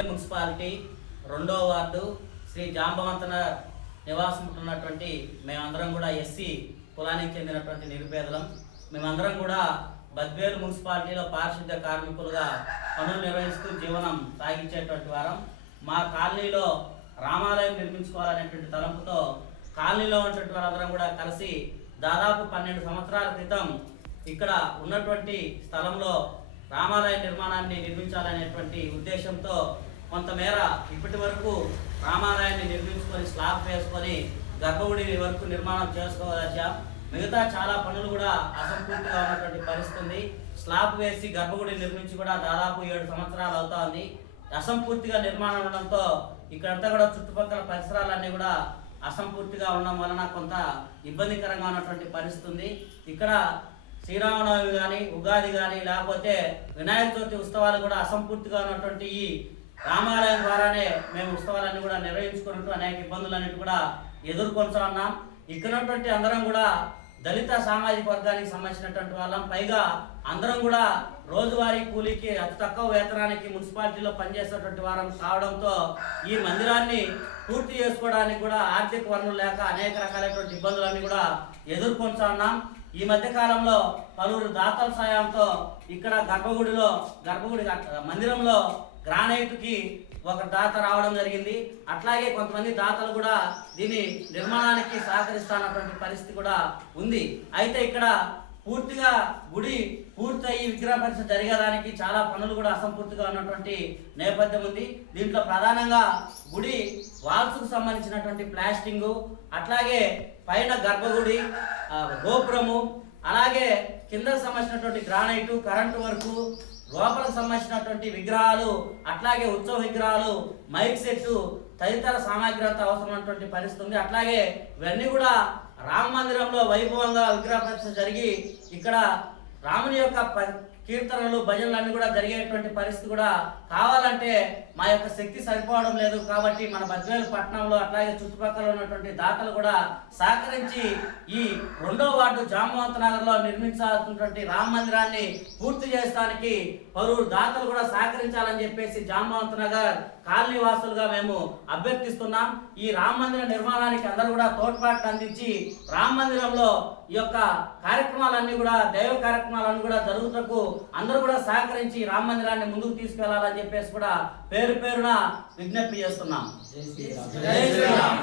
Municipality 2వ ward Shri జాంబవంతన నివాసం ఉంటున్నటువంటి మేమందరం కూడా ఎస్సీ కులానికి చెందినటువంటి నిరుపేదలం. మేమందరం కూడా బద్వేలు మున్సిపాలిటీలో పారిశుద్ధ్య కార్మికులుగా పనులు నిర్వహిస్తూ జీవనం సాగించేటువంటి వారం. మా కాలనీలో రామాలయం నిర్మించుకోవాలనేటువంటి తలంపుతో కాలనీలో ఉన్నటువంటి వారందరం కూడా కలిసి దాదాపు 12 సంవత్సరాల క్రితం ఇక్కడ ఉన్నటువంటి స్థలంలో రామాలయ నిర్మాణాన్ని నిర్మించాలనేటువంటి ఉద్దేశంతో కొంతమేర ఇప్పటి వరకు రామాలయాన్ని నిర్మించుకొని స్లాబ్ వేసుకొని గర్భగుడి వరకు నిర్మాణం చేసుకోవచ్చాం. మిగతా చాలా పనులు కూడా అసంపూర్తిగా ఉన్నటువంటి పరిస్థితి. స్లాబ్ వేసి గర్భగుడి నిర్మించి కూడా దాదాపు 7 సంవత్సరాలు అవుతా ఉంది. అసంపూర్తిగా నిర్మాణం ఉండడంతో ఇక్కడంతా కూడా చుట్టుపక్కల పరిసరాలన్నీ కూడా అసంపూర్తిగా ఉండడం వలన కొంత ఇబ్బందికరంగా ఉన్నటువంటి పరిస్థితి. ఇక్కడ శ్రీరామనవమి కానీ, ఉగాది కానీ, లేకపోతే వినాయక చవితి ఉత్సవాలు కూడా అసంపూర్తిగా ఉన్నటువంటి ఈ రామాలయం ద్వారానే మేము ఉత్సవాలన్నీ కూడా నిర్వహించుకున్నట్టు అనేక ఇబ్బందులన్నిటి కూడా ఎదుర్కొంటూ ఉన్నాం. ఇక్కడ అందరం కూడా దళిత సామాజిక వర్గానికి సంబంధించినటువంటి వాళ్ళం. పైగా అందరం కూడా రోజువారీ కూలీకి అతి తక్కువ వేతనానికి మున్సిపాలిటీలో పనిచేసేటువంటి వారం కావడంతో ఈ మందిరాన్ని పూర్తి చేసుకోవడానికి కూడా ఆర్థిక వనరులు లేక అనేక రకాలైనటువంటి ఇబ్బందులన్నీ కూడా ఎదుర్కొంటూ ఉన్నాం. ఈ మధ్య కాలంలో పలువురు దాతల సాయంతో ఇక్కడ గర్భగుడి మందిరంలో గ్రానైట్కి ఒక దాత రావడం జరిగింది. అట్లాగే కొంతమంది దాతలు కూడా దీని నిర్మాణానికి సహకరిస్తున్నటువంటి పరిస్థితి కూడా ఉంది. అయితే ఇక్కడ పూర్తిగా గుడి పూర్తయి విగ్రహ పరిచయం జరిగేదానికి చాలా పనులు కూడా అసంపూర్తిగా ఉన్నటువంటి నేపథ్యం ఉంది. దీంట్లో ప్రధానంగా గుడి వాల్స్కు సంబంధించినటువంటి ప్లాస్టింగు, అట్లాగే పైన గర్భగుడి గోపురము, అలాగే కిందకు సంబంధించినటువంటి గ్రానైటు, కరెంటు వర్కు, లోపలకు సంబంధించినటువంటి విగ్రహాలు, అట్లాగే ఉత్సవ విగ్రహాలు, మైక్ సెట్టు తదితర సామాగ్రి అంతా అవసరమైనటువంటి పరిస్థితి ఉంది. అట్లాగే ఇవన్నీ కూడా రామ మందిరంలో వైభవంగా విగ్రహ ప్రతిష్ఠ జరిగి ఇక్కడ రాముని యొక్క కీర్తనలు, భజనలు అన్ని కూడా జరిగేటువంటి పరిస్థితి కూడా కావాలంటే మా యొక్క శక్తి సరిపోవడం లేదు. కాబట్టి మన బద్వేలు పట్టణంలో అట్లాగే చుట్టుపక్కల ఉన్నటువంటి దాతలు కూడా సహకరించి ఈ 2వ వార్డు జాంబవంత నగర్లో నిర్మించాల్సినటువంటి రామ మందిరాన్ని పూర్తి చేయడానికి పలువురు దాతలు కూడా సహకరించాలని చెప్పేసి జాంబవంత నగర్ కాలనీ వాసులుగా మేము అభ్యర్థిస్తున్నాం. ఈ రామ మందిర నిర్మాణానికి అందరూ కూడా తోడ్పాటు అందించి రామ మందిరంలో ఈ యొక్క కార్యక్రమాలన్నీ కూడా దైవ కార్యక్రమాలన్నీ కూడా జరుగుటకు అందరూ కూడా సహకరించి రామ మందిరాన్ని ముందుకు తీసుకెళ్లాలని చెప్పేసి కూడా పేరు పేరున విజ్ఞప్తి చేస్తున్నాం. జై శ్రీరామ్.